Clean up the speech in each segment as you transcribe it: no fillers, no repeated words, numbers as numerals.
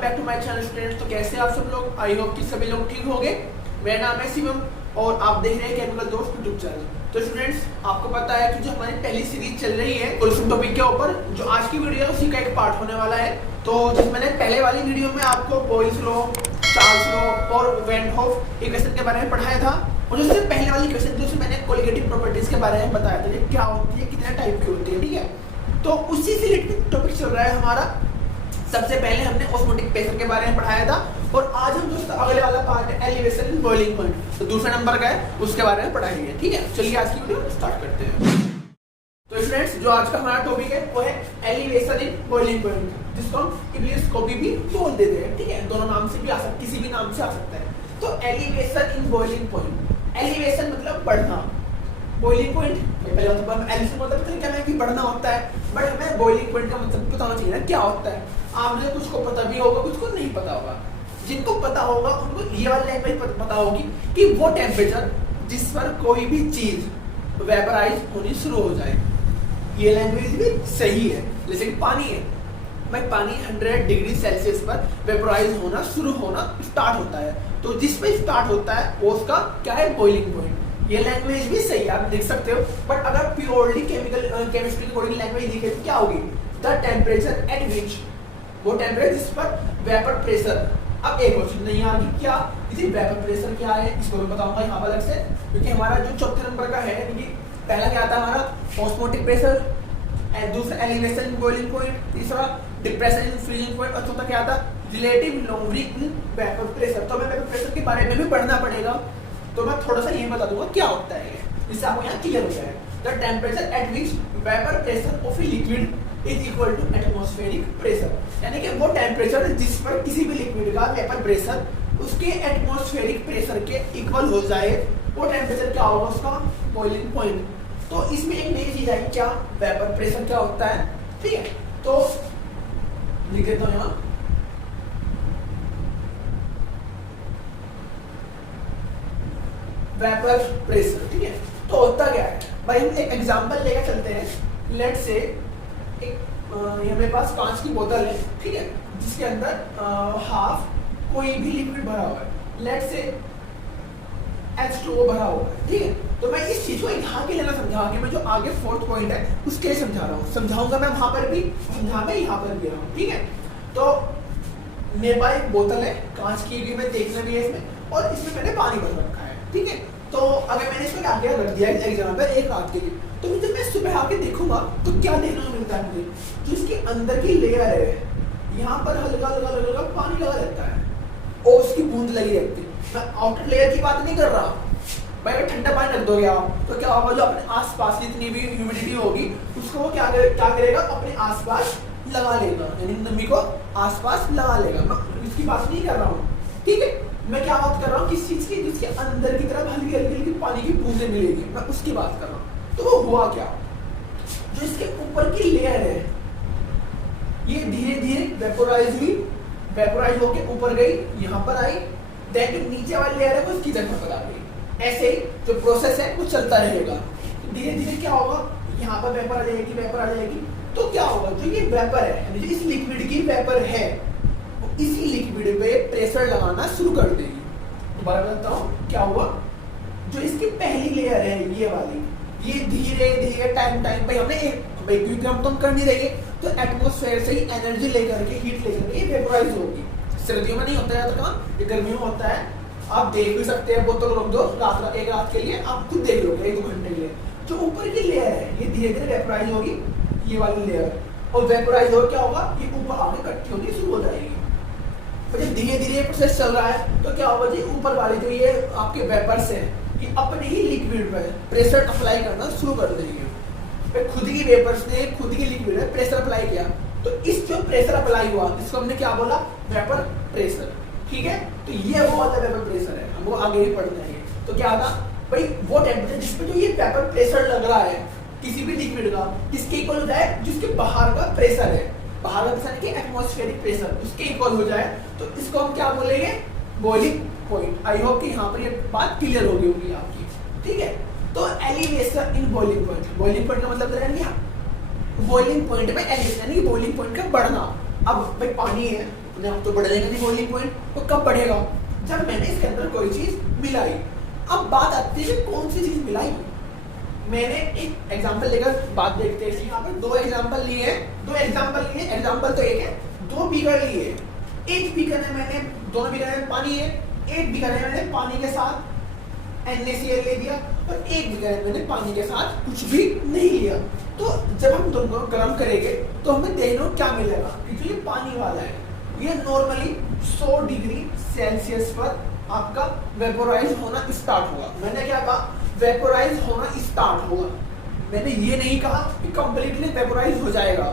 Back to my channel students. तो कैसे आप सब लोग, आई होप कि सभी लोग ठीक होंगे। मेरा नाम है शिवम और आप देख रहे हैं केमिकल दोस्त यूट्यूब चैनल। तो स्टूडेंट्स, आपको पता है कि जो हमारी पहली सीरीज चल रही है कोलसन टॉपिक के ऊपर, जो आज की वीडियो है उसी का एक पार्ट होने वाला है। तो जिस मैंने पहले वाली वीडियो में आपको बॉयल्स लॉ, चार्ल्स लॉ और वैन हॉफ इक्वेशन के बारे में पढ़ाया था, और जो इससे पहले वाली इक्वेशन थी उसमें मैंने कोलिगेटिव प्रॉपर्टीज के बारे में बताया था, ये क्या होती है, कितने टाइप की होती है, ठीक है। तो उसी से रिलेटेड टॉपिक चल रहा है हमारा। सबसे पहले हमने ऑस्मोटिक प्रेशर के बारे में पढ़ाया था और आज हम दोस्तों अगले वाला पार्ट है एलिवेशन इन बॉइलिंग पॉइंट, तो दूसरे नंबर का है, उसके बारे में पढ़ाएंगे, ठीक है। चलिए आज की वीडियो स्टार्ट करते हैं। तो स्टूडेंट्स, जो आज का हमारा टॉपिक है वो है एलिवेशन इन बॉइलिंग पॉइंट, जिसको हम इब्लियोस्कोपी भी बोल देते हैं, ठीक है। दोनों नाम से भी आ सकता है, किसी भी नाम से आ सकता है। तो elevation in boiling point, elevation मतलब बढ़ना, बॉइलिंग पॉइंट पहले तो हम एलिवेशन मतलब क्या है कि बढ़ना होता है, बट हमें बॉइलिंग पॉइंट का मतलब बताना चाहिए ना क्या होता है। आप मुझे कुछ को पता भी होगा, कुछ को नहीं पता होगा। जिनको पता होगा उनको ये वाली लैंग्वेज पता होगी कि वो टेम्परेचर जिस पर कोई भी चीज वेपराइज होनी शुरू हो जाए, ये लैंग्वेज भी सही है। जैसे कि पानी है, भाई पानी 100 डिग्री सेल्सियस पर वेपराइज होना शुरू होना स्टार्ट होता है, तो जिस पे स्टार्ट होता है वो उसका क्या है, बॉइलिंग पॉइंट। ये लैंग्वेज भी सही है, आप देख सकते हो। बट अगर प्योरली केमिस्ट्री के अकॉर्डिंग लैंग्वेज लिखे तो क्या होगी, द टेम्परेचर एट विच, वो टेम्परेचर जिस पर वेपर प्रेशर। अब एक क्वेश्चन नहीं आ गई क्या, इसी वेपर प्रेशर क्या है, इसको मैं बताऊंगा यहाँ पर अलग से, क्योंकि हमारा जो चौथे नंबर का है, क्योंकि पहला क्या आता है हमारा ऑस्मोटिक प्रेशर, दूसरा एलिवेशन इन बॉइलिंग पॉइंट, तीसरा डिप्रेशन इन फ्रीजिंग पॉइंट, और चौथा क्या आता है रिलेटिव लॉन्गरी इन वेपर प्रेशर। तो हमें वेपर प्रेशर के बारे में भी पढ़ना पड़ेगा, तो मैं थोड़ा सा ये बता दूंगा क्या होता है, जिससे आपको यहाँ क्लियर हो जाए। The temperature at which vapour pressure of a liquid is equal to atmospheric pressure, यानी कि वो टेम्परेचर जिस पर किसी भी लिक्विड का वेपर प्रेशर उसके एटमॉस्फेरिक प्रेशर के इक्वल हो जाए, वो टेम्परेचर क्या होगा, उसका बॉइलिंग पॉइंट। तो इसमें एक नई चीज आई, क्या, वेपर प्रेशर क्या होता है, ठीक है। तो लिख देता हूं यहाँ, वेपर प्रेशर, ठीक है। तो होता क्या है भाई, हम एक एग्जांपल लेकर चलते हैं। लेट से एक ये मेरे पास कांच की बोतल है, ठीक है, जिसके अंदर हाफ कोई भी लिक्विड भरा हुआ है, लेट से H2O भरा हुआ है, ठीक है। तो मैं इस चीज को यहाँ के लिए ना समझा के, मैं जो आगे फोर्थ पॉइंट है उसके लिए समझा रहा हूँ, समझाऊंगा मैं वहां पर भी, समझा मैं यहाँ पर भी रहा हूँ, ठीक है। तो मेरे पास एक बोतल है कांच की, भी मैं देखना भी है इसमें, और इसमें मैंने पानी भर रखा है, ठीक है। तो अगर मैंने इसको आगे रख दिया एक जगह पर एक रात के लिए, तो जब मैं सुबह आके देखूंगा तो क्या देखने को मिलता है मुझे, जो इसके अंदर की लेयर है यहाँ पर हल्का हल्का हल्का पानी लगा रहता है और उसकी बूंद लगी रहती है। मैं आउटर लेयर की बात नहीं कर रहा भाई, अगर ठंडा पानी रख दोगे आप तो क्या होगा, जो अपने आसपास जितनी भी ह्यूमिडिटी होगी उसको वो क्या करेगा, अपने आसपास लगा लेगा, यानी नमी को आसपास लगा लेगा। मैं इसकी बात नहीं कर रहा हूँ, ठीक है। मैं क्या बात कर रहा हूँ, किस चीज की, जिसके अंदर की तरफ हल्की हल्की हल्की पानी की बूंदें मिलेगी, मैं उसकी बात कर रहा हूँ। तो वो हुआ क्या, जो इसके ऊपर की लेयर है ये धीरे धीरे वेपोराइज हुई, वेपोराइज होके ऊपर गई, यहाँ पर आई, देन जो नीचे वाली लेयर है वो इसकी जगह पर आ गई। ऐसे ही जो प्रोसेस है वो चलता रहेगा। तो धीरे धीरे क्या होगा, यहाँ पर वेपर आ जाएगी, वेपर आ जाएगी, तो क्या होगा, जो ये वेपर है, जो इस लिक्विड की वेपर है, वो इसी लिक्विड पे प्रेशर लगाना शुरू कर देगी। दोबारा बताता हूँ क्या हुआ, जो इसकी पहली लेयर है ये वाली, ये धीरे धीरे टाइम पे हमने एक क्योंकि हम तुम कर नहीं रहे, तो एटमॉस्फेयर से ही एनर्जी लेकर के, हीट लेकर के वेपोराइज होगी। सर्दियों में नहीं होता है तो काम, ये गर्मियों में होता है। आप देख भी सकते हैं, बोतल रख दो एक रात के लिए, आप खुद देख लोगे 1-2 घंटे के लिए। जो ऊपर की लेयर है ये धीरे धीरे वेपोराइज होगी, ये वाली लेयर, और वेपोराइज हो क्या होगा, ये ऊपर आके इकट्ठी होनी शुरू हो जाएगी। तो जब धीरे धीरे प्रोसेस चल रहा है तो क्या होगा जी, ऊपर वाले जो ये आपके वेपर्स हैं ये अपने ही लिक्विड पर प्रेशर अप्लाई करना शुरू कर देंगे। खुद की वेपर्स ने खुद की लिक्विड में प्रेशर अप्लाई किया, तो इस जो प्रेशर अप्लाई हुआ इसको हमने क्या बोला, वेपर प्रेशर, ठीक है। तो ये वो वाला वेपर प्रेशर है, हम वो आगे ही पढ़ते हैं। तो क्या था भाई, वो टेम्परेचर जिस पे जो ये वेपर प्रेशर लग रहा है किसी भी लिक्विड का, किसके इक्वल हो जाए, जिसके बाहर का प्रेशर है, बाहर का प्रेशर के एटमॉस्फेरिक प्रेशर उसके इक्वल हो जाए, तो इसको हम क्या बोलेंगे, बॉइलिंग पॉइंट। आई होप कि यहाँ पर ये बात क्लियर हो गई होगी आपकी, ठीक है। तो elevation in boiling point, boiling point का मतलब बॉइलिंग पॉइंट में एलिवेशन यानी बॉइलिंग पॉइंट का बढ़ना। अब भाई पानी है, अपने आप तो बढ़ेगा नहीं बॉइलिंग पॉइंट। तो कब बढ़ेगा? जब मैंने इसके अंदर कोई चीज मिलाई। अब बात आती है कि कौन सी चीज मिलाई। मैंने एक एग्जांपल लेकर बात देखते हैं। यहाँ पर दो एग्जांपल लिए हैं, एग्जांपल तो एक है, दो बीकर लिए। एक बीकर में मैंने, दोनों बीकर में पानी है, एक बीकर में मैंने पानी के साथ NaCl ले दिया और एक बीकर में मैंने पानी के साथ कुछ भी नहीं लिया। तो जब हम दोनों को गर्म करेंगे तो हमें देखो क्या मिलेगा कि जो ये पानी वाला है ये नॉर्मली 100 डिग्री सेल्सियस पर आपका वेपोराइज होना स्टार्ट होगा। मैंने क्या कहा? वेपोराइज होना स्टार्ट होगा। मैंने ये नहीं कहा कि कंप्लीटली वेपोराइज हो जाएगा,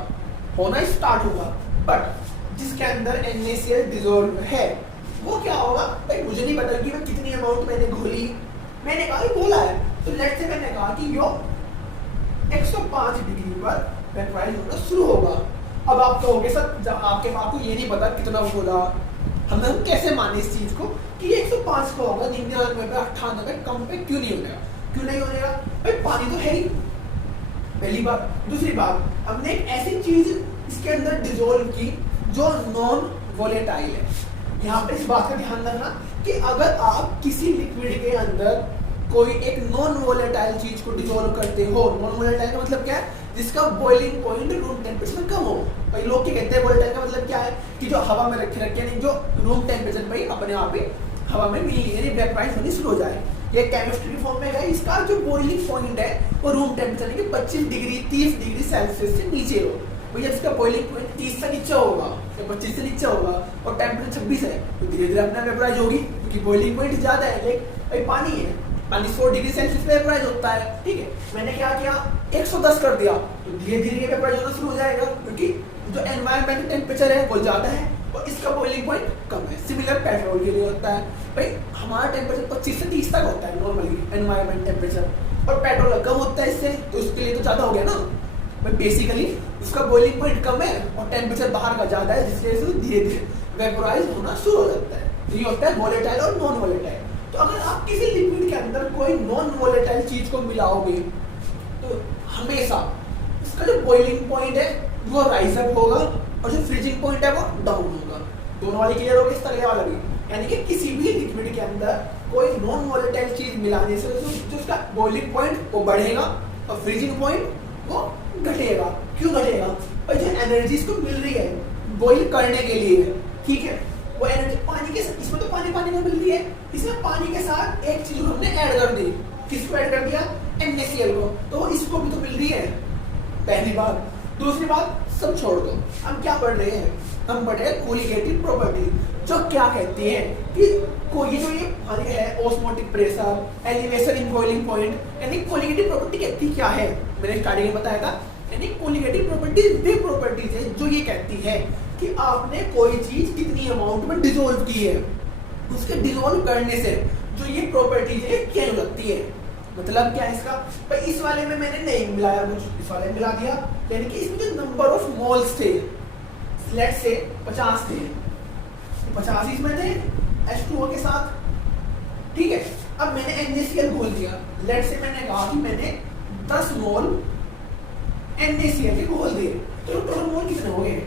होना स्टार्ट होगा। बट जिसके अंदर NaCl डिसॉल्व है वो क्या होगा भाई, मुझे नहीं पता कि मैं कितनी अमाउंट मैंने घोली। मैंने कहा घोला है तो लेट्स से मैंने कहा कि यो 105 डिग्री पर वेपोराइज होना शुरू होगा। अब आप कहोगे सर जब आपके आपको ये नहीं पता कितना घोला, हम कैसे माने इस चीज को कि 105 का होगा, 99 पे 98 कम पे क्यों नहीं होगा? क्यों नहीं होगा भाई? पानी तो है ही, पहली बात। दूसरी बात, हमने एक ऐसी चीज इसके अंदर डिसॉल्व की जो नॉन वोलेटाइल है। यहाँ पे इस बात का ध्यान रखना कि अगर आप किसी लिक्विड के अंदर कोई एक नॉन वोलेटाइल चीज को डिसॉल्व करते हो, नॉन वोलेटाइल का मतलब क्या है? जिसका बॉइलिंग पॉइंट रूम टेम्परेचर कम हो। भाई लोग क्या कहते हैं वोलेटाइल का मतलब क्या है कि जो हवा में रखे नहीं, जो रूम टेम्परेचर पे अपने आप ही हवा में मिली यानी वेपोराइज होनी शुरू हो जाए। ये केमिस्ट्री की फॉर्म में है। इसका जो बॉइलिंग पॉइंट है वो रूम टेम्परेचर यानी 25 डिग्री 30 डिग्री सेल्सियस से नीचे हो। भैया इसका बॉइलिंग पॉइंट 30 से नीचे होगा या 25 से नीचे होगा और टेम्परेचर 26 है तो धीरे धीरे अपना वेपोराइज होगी क्योंकि बॉइलिंग पॉइंट ज्यादा है। लेकिन भाई पानी है, पानी 100 डिग्री सेल्सियस पे वेपोराइज होता है, ठीक है। मैंने क्या किया 110 कर दिया तो धीरे धीरे ये वेपोराइज होना शुरू हो जाएगा क्योंकि जो एनवायरमेंट टेम्परेचर है वो ज्यादा है और इसका बॉइलिंग पॉइंट कम है। सिमिलर पेट्रोल के लिए होता है। भाई हमारा टेम्परेचर 25 से 30 तक होता है नॉर्मली एनवायरमेंट टेम्परेचर और पेट्रोल कम होता है इससे, तो इसके लिए तो ज्यादा हो गया ना। भाई बेसिकली उसका बॉइलिंग पॉइंट कम है और टेम्परेचर बाहर का ज्यादा है जिसकी वजह से धीरे धीरे वेपोराइज होना शुरू हो जाता है। तो ये होता है वोलेटाइल और नॉन वोलेटाइल। तो अगर आप किसी लिक्विड के अंदर कोई नॉन वोलेटाइल चीज को मिलाओगे तो हमेशा इसका जो बॉइलिंग पॉइंट है वो राइज अप होगा और जो फ्रीजिंग पॉइंट है वो डाउन होगा। दोनों वाली क्लियर होगी, इस तरह वाला भी। यानी कि किसी भी लिक्विड के अंदर कोई नॉन वोलेटाइल चीज मिलाने से जो उसका बॉइलिंग पॉइंट वो बढ़ेगा और फ्रीजिंग पॉइंट वो घटेगा। क्यों घटेगा? भाई जो एनर्जी इसको मिल रही है बॉइल करने के लिए, ठीक है, वो एनर्जी पानी के, इसमें तो पानी पानी में मिल रही है, इसमें पानी के साथ एक चीज हमने ऐड कर दी। किसको ऐड कर दिया? NaCl को। तो इसको भी तो मिल रही है, पहली बात। दूसरी बात सब छोड़ दो, हम क्या पढ़ रहे हैं? हम पढ़ रहे हैं कोलिगेटिव प्रॉपर्टी, जो क्या कहती है कि कोई जो ये है osmotic pressure, elevation in boiling point, यानी कोलिगेटिव प्रॉपर्टी कहती क्या है? मैंने स्टार्टिंग में बताया था। यानी कोलिगेटिव प्रॉपर्टीज वे प्रॉपर्टीज है जो ये कहती है कि आपने कोई चीज कितनी अमाउंट में डिसॉल्व की है, उसके डिसॉल्व करने से जो ये प्रॉपर्टीज है क्या लगती है। मतलब क्या है इसका? भाई इस वाले में मैंने नहीं मिलाया कुछ, इस वाले में मिला दिया, यानी कि इसमें जो नंबर ऑफ मोल्स थे लेट्स से 50 थे, 50 इसमें थे H2O के साथ, ठीक है। अब मैंने NaCl घोल दिया, लेट्स से मैंने कहा कि मैंने 10 मोल NaCl के घोल दिए, तो टोटल मोल कितने हो गए?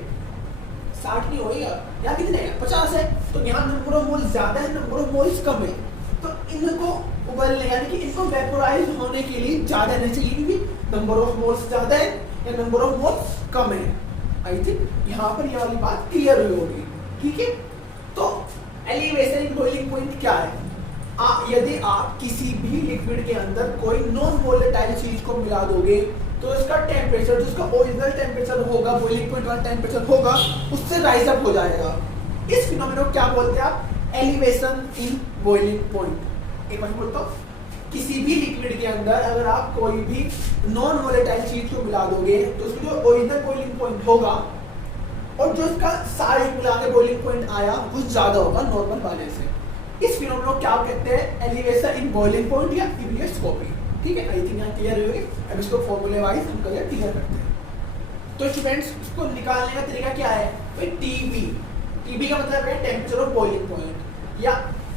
60 नहीं होगा या कितने हैं? 50 है। तो यहाँ नंबर ऑफ मोल्स ज्यादा है, नंबर ऑफ मोल्स कम है। तो इनको उबलने यानी कि इनको वेपोराइज होने के लिए ज्यादा एनर्जी चाहिए क्योंकि नंबर ऑफ मोल्स ज्यादा है या नंबर ऑफ मोल्स कम है। आई थिंक यहाँ पर ये वाली बात क्लियर हुई होगी, ठीक है। तो एलिवेशन इन बॉइलिंग पॉइंट क्या है? यदि आप किसी भी लिक्विड के अंदर कोई नॉन वोलेटाइल चीज को मिला दोगे तो इसका टेम्परेचर, जिसका ओरिजिनल टेम्परेचर होगा, बॉइलिंग पॉइंट वाला टेम्परेचर होगा, उससे राइज अप हो जाएगा। इस फिनोमेना को क्या बोलते हैं आप? Elevation in boiling point. एक बार बोलता हूँ, किसी भी लिक्विड के अंदर अगर आप कोई भी नॉन वोलेटाइल चीज को मिला दोगे तो उसका जो ओरिजिनल बॉइलिंग पॉइंट होगा और जो इसका सारे मिला के बॉइलिंग पॉइंट आया वो ज्यादा होगा नॉर्मल वाले से। इस फिनोमेना को क्या कहते हैं? एलिवेशन इन बॉइलिंग पॉइंट या इबिलियोस्कोपी, ठीक है। आई थिंक यहाँ क्लियर होगी। अब इसको फॉर्मूले वाइज हम क्लियर करते हैं। तो स्टूडेंट्स इसको निकालने का तरीका क्या है? भाई टीबी का मतलब है टेम्परेचर ऑफ बॉइलिंग पॉइंट, या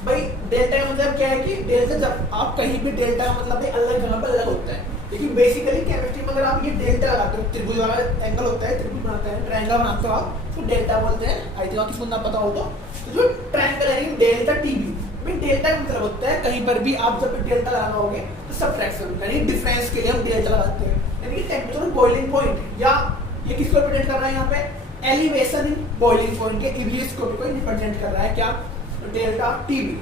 भाई डेल्टा का मतलब क्या है कि डेल्टा, जब आप कहीं भी डेल्टा का मतलब है अलग जगह पर अलग होता है। लेकिन बेसिकली केमिस्ट्री में अगर आप ये डेल्टा लगाते हो, त्रिभुज वाला एंगल होता है, त्रिभुज बनाते हैं, ट्रायंगल बनाते हो आप, तो डेल्टा बोलते हैं। आई थिंक आपको सुनना पता हो तो जो ट्रायंगल है डेल्टा टीबी में, डेल्टा का मतलब होता है कहीं पर भी आप जब डेल्टा लगाओगे तो सबट्रैक्शन यानी डिफरेंस के लिए हम डेल्टा लगाते हैं, यानी कि टेंपरेचर बॉइलिंग पॉइंट, या ये किसको रिप्रेजेंट कर रहा है यहाँ पे, एलिवेशन इन बॉइलिंग पॉइंट के इब्लियस को रिप्रेजेंट कर रहा है क्या, डेल्टा टीबी।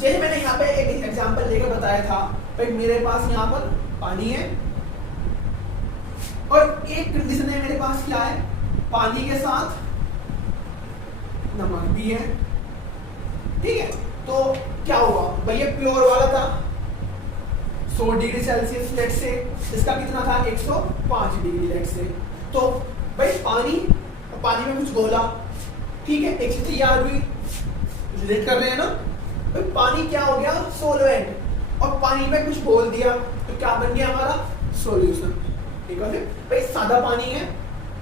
जैसे मैंने यहाँ पे एक एग्जांपल लेकर बताया था, भाई मेरे पास यहाँ पर पानी है और एक कंडीशन है मेरे पास, क्या है, पानी के साथ नमक भी है, ठीक है। तो क्या हुआ भाई, ये प्योर वाला था 100 डिग्री सेल्सियस लेट से, इसका कितना था 105 डिग्री लेट से। तो भाई पानी में कुछ घोला, ठीक है, एक चीज तैयार हुई, रिलेट कर रहे हैं ना भाई, पानी क्या हो गया, सोलवेंट, और पानी में कुछ घोल दिया तो क्या बन गया हमारा सॉल्यूशन, ठीक है भाई। सादा पानी है,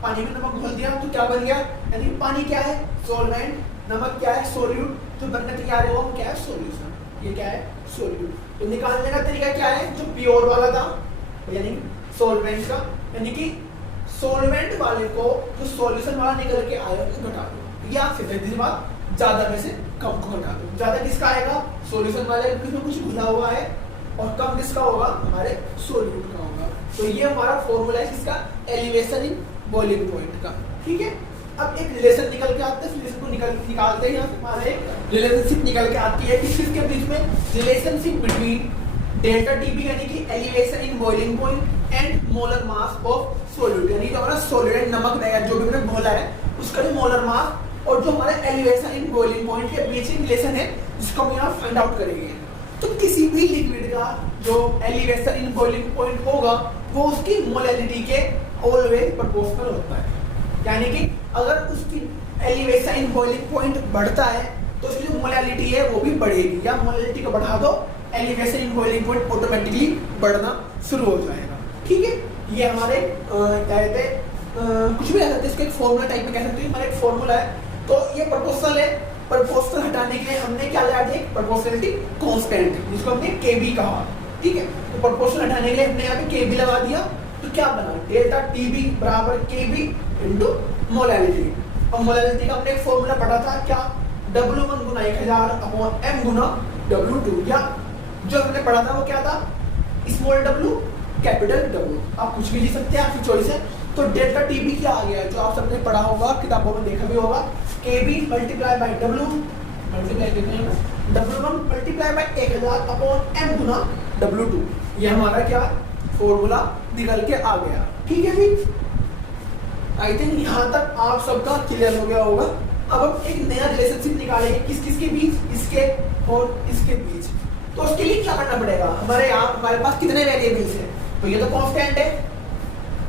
पानी में नमक घोल दिया तो क्या बन गया, यानी पानी क्या है, सोलवेंट, नमक क्या है, सोल्यूट, तो बनने तैयार है वो क्या है, सॉल्यूशन, ये क्या है, सोल्यूट। तो निकालने का तरीका क्या है, जो प्योर वाला था यानी सोलवेंट का, यानी कि सोलवेंट वाले को जो सॉल्यूशन वाला निकल के आया उसको घटा दो, या सीधी बात ज्यादा में से कम को घटा दो। ज्यादा किसका आएगा, सॉल्यूशन वाले, किसमें कुछ घुला हुआ है, और कम किसका होगा, हमारे सोल्यूट का होगा। तो ये हमारा फॉर्मूला है किसका, एलिवेशन इन बॉइलिंग पॉइंट का, ठीक है। अब एक रिलेशन निकल के आता है, रिलेशन को निकालते हैं, हमारे रिलेशनशिप निकल के आती है किसके बीच में, रिलेशनशिप बिटवीन डेल्टा टीबी यानी कि elevation in boiling point and molar mass of solute, यानी जो हमारा सॉल्यूट नमक रहेगा जो भी मैंने घोला है उसका जो मोलर मास और जो हमारे एलिवेशन इन बॉइलिंग पॉइंट के बीच में रिलेशन है, जिसको हम यहाँ फाइंड आउट करेंगे। तो किसी भी लिक्विड का जो एलिवेशन इन बॉइलिंग पॉइंट होगा वो उसकी मोलैलिटी के ऑलवेज प्रोपोर्शनल होता है, यानी कि अगर उसकी एलिवेशन इन बॉइलिंग पॉइंट बढ़ता है तो उसकी जो मोलैलिटी है वो भी बढ़ेगी, या मोलैलिटी को बढ़ा दो elevation in boiling point automatically बढ़ना शुरू हो जाएगा, ठीक है। ये हमारे क्या कहते हैं, कुछ भी कह सकते हैं, इसको एक फॉर्मूला टाइप में कह सकते हैं, हमारा एक फॉर्मूला है। तो ये प्रोपोर्शनल है, प्रोपोर्शनल हटाने के लिए हमने क्या लगाया था, प्रोपोर्शनलिटी कांस्टेंट, जिसको हमने केबी कहा, ठीक है। तो प्रोपोर्शनल हटाने के लिए हमने यहाँ पे केबी लगा दिया, तो क्या बना, डेल्टा टीबी बराबर केबी इनटू मोलैलिटी। और मोलैलिटी का हमने एक फॉर्मूला पढ़ा था क्या, W1 गुना 1000 अपॉन M गुना W2, या जो हमने पढ़ा था वो क्या था, स्मॉल w कैपिटल W। आप कुछ भी लिख सकते हैं, आपकी चॉइस है। तो डेल्टा टीबी क्या आ गया, जो आप सबने पढ़ा होगा, किताबों में देखा भी होगा, KB multiply by W multiply करते हैं W1 multiply by 1000 upon M Guna W2। ये हमारा क्या फॉर्मूला निकल के आ गया, ठीक है जी। आई थिंक यहाँ तक आप सबका क्लियर हो गया होगा। अब हम एक नया रिलेशनशिप निकालेंगे किस के बीच, इसके और इसके बीच। तो उसके लिए क्या करना पड़ेगा, हमारे पास कितने वेरिएबल्स हैं, तो ये तो कांस्टेंट है,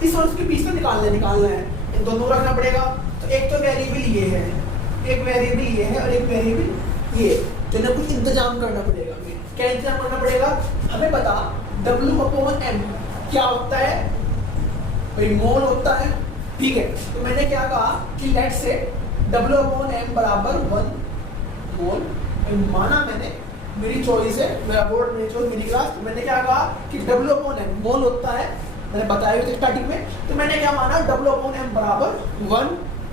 इस और उसके बीच में निकालना है, इन दोनों रखना पड़ेगा। तो एक तो वेरिएबल ये है, एक वेरिएबल ये है और एक वेरिएबल ये, तो इन्हें कुछ इंतजाम करना पड़ेगा। क्या इंतजाम करना पड़ेगा, हमें पता W/M क्या होता है, भाई मोल होता है, ठीक है। तो मैंने क्या कहा कि लेट से W/M बराबर 1 मोल, माना मैंने, मेरी चॉइस है, मेरा बोर्ड, मेरी चॉइस, मेरी क्लास। तो मैंने क्या कहा कि W/M मोल होता है, मैंने बताया था स्टार्टिंग में। तो मैंने क्या माना, W/M बराबर 1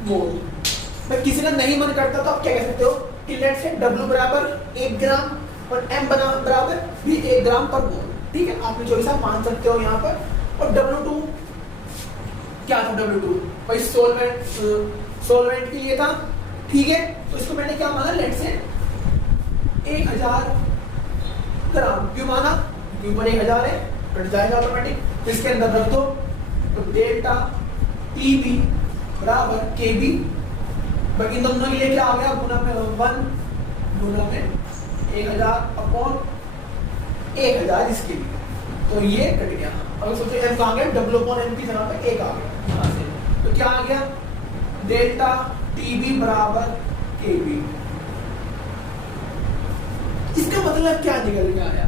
मोल। मैं किसी का नहीं मन करता तो आप क्या कह सकते हो कि लेट से W बराबर 1 ग्राम और M बराबर भी 1 ग्राम पर मोल, ठीक है। आपकी चॉइस आप मान सकते हो यहाँ पर। और W2 क्या था, W2 भाई सोलवेंट के लिए था, ठीक है। तो इसको मैंने क्या माना, लेट से 1000 ग्राम। क्यों माना, क्यों पर 1000 है, कट जाएगा ऑटोमेटिक, इसके अंदर रख दो। तो डेल्टा टीबी बराबर केबी, बाकी दोनों के लिए क्या आ गया, गुना में 1 गुना में 1000 अपॉन 1000 इसके लिए, तो ये कट गया। अगर सोचो M कहाँ गया, W/M की जगह पे 1 आ गया यहाँ से, तो क्या आ गया, डेल्टा टीबी बराबर केबी। इसका मतलब क्या निकल के आया,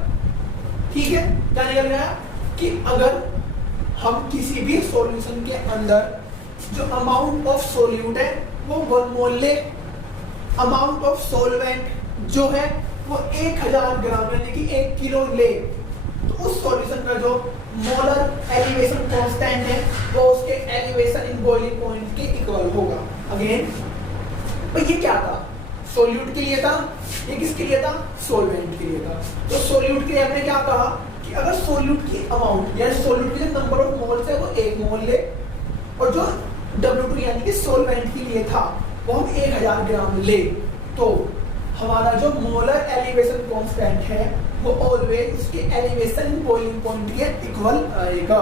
ठीक है, क्या निकल गया कि अगर हम किसी भी सॉल्यूशन के अंदर जो अमाउंट ऑफ सोल्यूट है वो 1 मोल ले, अमाउंट ऑफ सॉल्वेंट जो है वो 1000 ग्राम यानी कि 1 किलो ले, तो उस सॉल्यूशन का जो मोलर एलिवेशन कांस्टेंट है वो उसके एलिवेशन इन बॉइलिंग पॉइंट के इक्वल होगा। अगेन भाई ये क्या था, सोल्यूट के लिए था, ये किसके लिए था, सोलवेंट के लिए था। तो सोल्यूट के लिए हमने क्या कहा कि अगर सोल्यूट की अमाउंट या सोल्यूट के जो नंबर ऑफ मोल्स है वो 1 मोल ले, और जो W2 यानी कि सोलवेंट के लिए था वो हम 1000 ग्राम ले, तो हमारा जो मोलर एलिवेशन कांस्टेंट है वो ऑलवेज उसके एलिवेशन इन बॉइलिंग पॉइंट के इक्वल आएगा।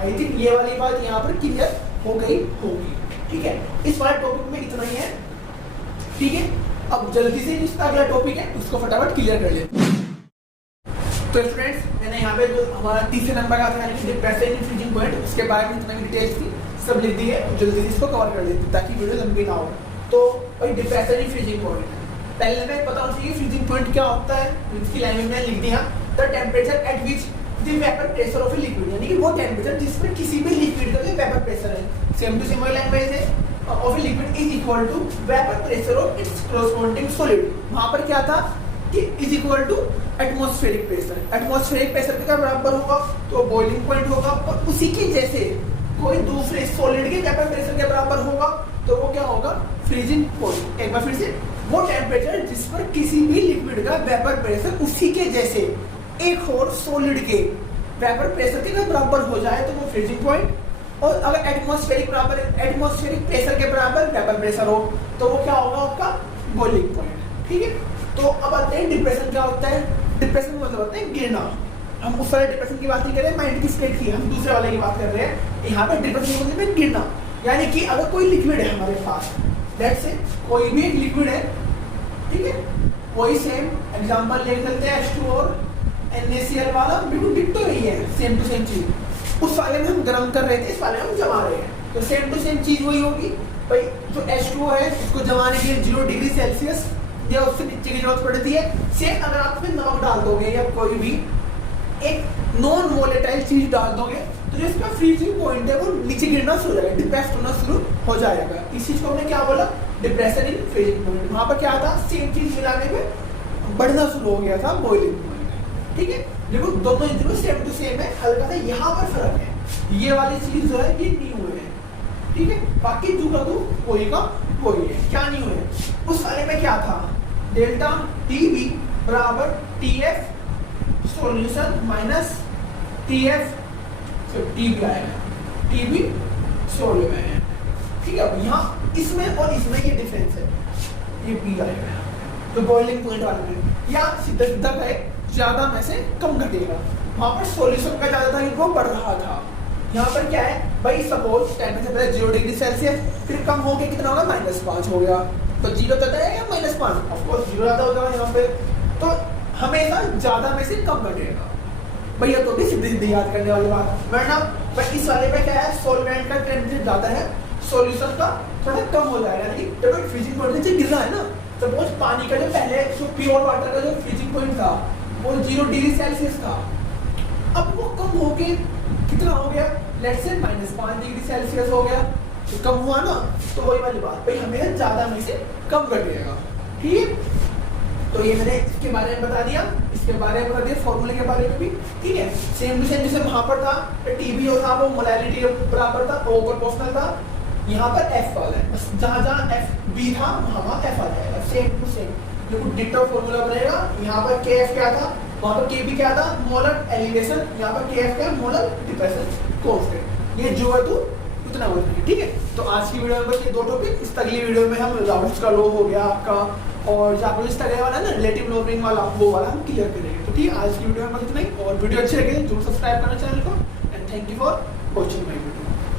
आई थिंक ये वाली बात यहाँ पर क्लियर हो गई होगी। ठीक है, इस वाले टॉपिक में इतना ही है। ठीक है, अब जल्दी से इसका अगला टॉपिक है उसको फटाफट क्लियर कर लेते हैं। तो स्टूडेंट्स, मैंने यहाँ पे जो हमारा तीसरे नंबर का था यानी डिप्रेशन इन फ्रीजिंग पॉइंट, उसके बारे में जितना भी डिटेल्स थी सब लिख दी है, जल्दी से इसको कवर कर लेते ताकि वीडियो लंबी ना हो। तो भाई डिप्रेशन इन फ्रीजिंग पॉइंट पहले हमें पता होना चाहिए फ्रीजिंग पॉइंट क्या होता है। इसकी लैंग्वेज में लिख दिया, the temperature at which the vapour pressure of a liquid, यानी कि वो टेम्परेचर जिसमें किसी भी लिक्विड का वेपर प्रेशर है, सेम टू सेम लैंग्वेज है, of a liquid is equal to vapour pressure of its corresponding solid. वहां पर क्या था कि is equal to atmospheric pressure, atmospheric pressure के बराबर होगा तो बॉइलिंग पॉइंट होगा, और उसी की जैसे कोई दूसरे सॉलिड के वेपर प्रेशर के बराबर होगा तो वो क्या होगा, फ्रीजिंग पॉइंट। एक बार फिर से, वो टेम्परेचर जिस पर किसी भी लिक्विड का वेपर प्रेशर उसी के जैसे एक और सॉलिड के वेपर प्रेशर के बराबर हो जाए तो वो फ्रीजिंग पॉइंट, और अगर एटमॉस्फेरिक प्रेशर के बराबर वेपर प्रेशर हो तो वो क्या होगा आपका बॉइलिंग पॉइंट। ठीक है, तो अब आते हैं डिप्रेशन क्या होता है। डिप्रेशन मतलब होता है गिरना। हम उस वाले डिप्रेशन की बात नहीं कर रहे, माइंड की स्टेट की, हम दूसरे वाले की बात कर रहे हैं। यहाँ पे डिप्रेशन मतलब में गिरना, यानी कि अगर कोई लिक्विड है हमारे पास, लेट्स से कोई भी एक लिक्विड है, ठीक है, वही सेम एग्जांपल ले चलते हैं H2 और NaCl वाला, बिल्कुल डिट्टो ही है, सेम टू सेम चीज। उस वाले में हम गर्म कर रहे थे, इस वाले में हम जमा रहे हैं, तो सेम टू सेम चीज वही होगी। भाई जो H2 है उसको जमाने के लिए 0 डिग्री सेल्सियस या उससे नीचे की जरूरत पड़ती है। सेम अगर आप उसमें नमक डाल दोगे या कोई भी एक नॉन वोलेटाइल चीज डाल दोगे तो जो इसका फ्रीजिंग पॉइंट है वो नीचे गिरना शुरू हो जाएगा, डिप्रेस होना शुरू हो जाएगा। इस चीज को हमने क्या बोला, डिप्रेशन इन फ्रीजिंग पॉइंट। वहां पर क्या था, सेम चीज मिलाने में बढ़ना शुरू हो गया था बॉइलिंग पॉइंट। ठीक है, देखो दोनों इंजन सेम टू सेम है, हल्का सा यहाँ पर फर्क है, ये वाली चीज जो है ये न्यू है। ठीक है, बाकी तू का तू वही का वही है। क्या न्यू है, उस वाले में क्या था, डेल्टा टीबी बराबर TF solution minus TF TB आएगा, टीबी सॉल्व है। ठीक है, अब यहाँ इसमें और इसमें ये डिफरेंस है, ये बी आएगा तो बॉइलिंग पॉइंट वाले में, या सीधा सीधा है ज्यादा में से कम घटेगा। वहां पर सॉल्यूशन का ज्यादा था, वो बढ़ रहा था। यहाँ पर क्या है भाई, सपोज टेम्परेचर पहले 0 डिग्री सेल्सियस, फिर कम हो गया, कितना होगा, -5 हो गया, तो 0 ज्यादा है या -5, ऑफ कोर्स 0 ज्यादा होगा यहाँ पे, तो हमेशा ज्यादा में से कम घटेगा। भैया तो भी सीधी याद करने वाली बात, वरना बट इस वाले पे क्या है, सॉल्वेंट का टेम्परेचर ज्यादा है, सॉल्यूशन का थोड़ा कम हो जाएगा, यानी जब फ्रीजिंग पॉइंट से गिर रहा है ना, सपोज पानी का जो पहले जो प्योर वाटर का जो फ्रीजिंग पॉइंट था वो 0 डिग्री सेल्सियस था, अब वो कम हो के कितना हो गया, लेट्स से -5 डिग्री सेल्सियस हो गया, तो कम हुआ ना, तो वही वाली बात भाई हमें ज्यादा में से कम घटेगा। ठीक है, तो ये मैंने इसके बारे में बता दिया, इसके बारे में बता दिया, फॉर्मूले के बारे में भी। ठीक है, सेम टू सेम जैसे वहां पर था टीबी था वो मोलैलिटी बराबर था, ओ प्रोपोर्शनल था, यहाँ पर एफ वाला है, बस जहाँ जहाँ एफ बी था वहाँ एफ आ जाएगा, सेम टू सेम बिल्कुल डिट्टो फॉर्मूला बनेगा। यहाँ पर के एफ क्या था, वहाँ पर के बी क्या था, मोलर एलिवेशन, यहाँ पर के एफ क्या, मोलर डिप्रेशन कांस्टेंट, ये जो है तो उतना बोल रही है। ठीक है, तो आज की वीडियो में बस ये 2 टॉपिक, इस अगली वीडियो में हम राउल्स का लॉ हो गया आपका, और जापानीज का गया वाला ना रिलेटिव लॉ वाला, वो वाला हम क्लियर करेंगे। तो ठीक है, आज की वीडियो में बस इतना ही, और वीडियो अच्छी लगे जरूर सब्सक्राइब करना चैनल को, and thank you for watching my video.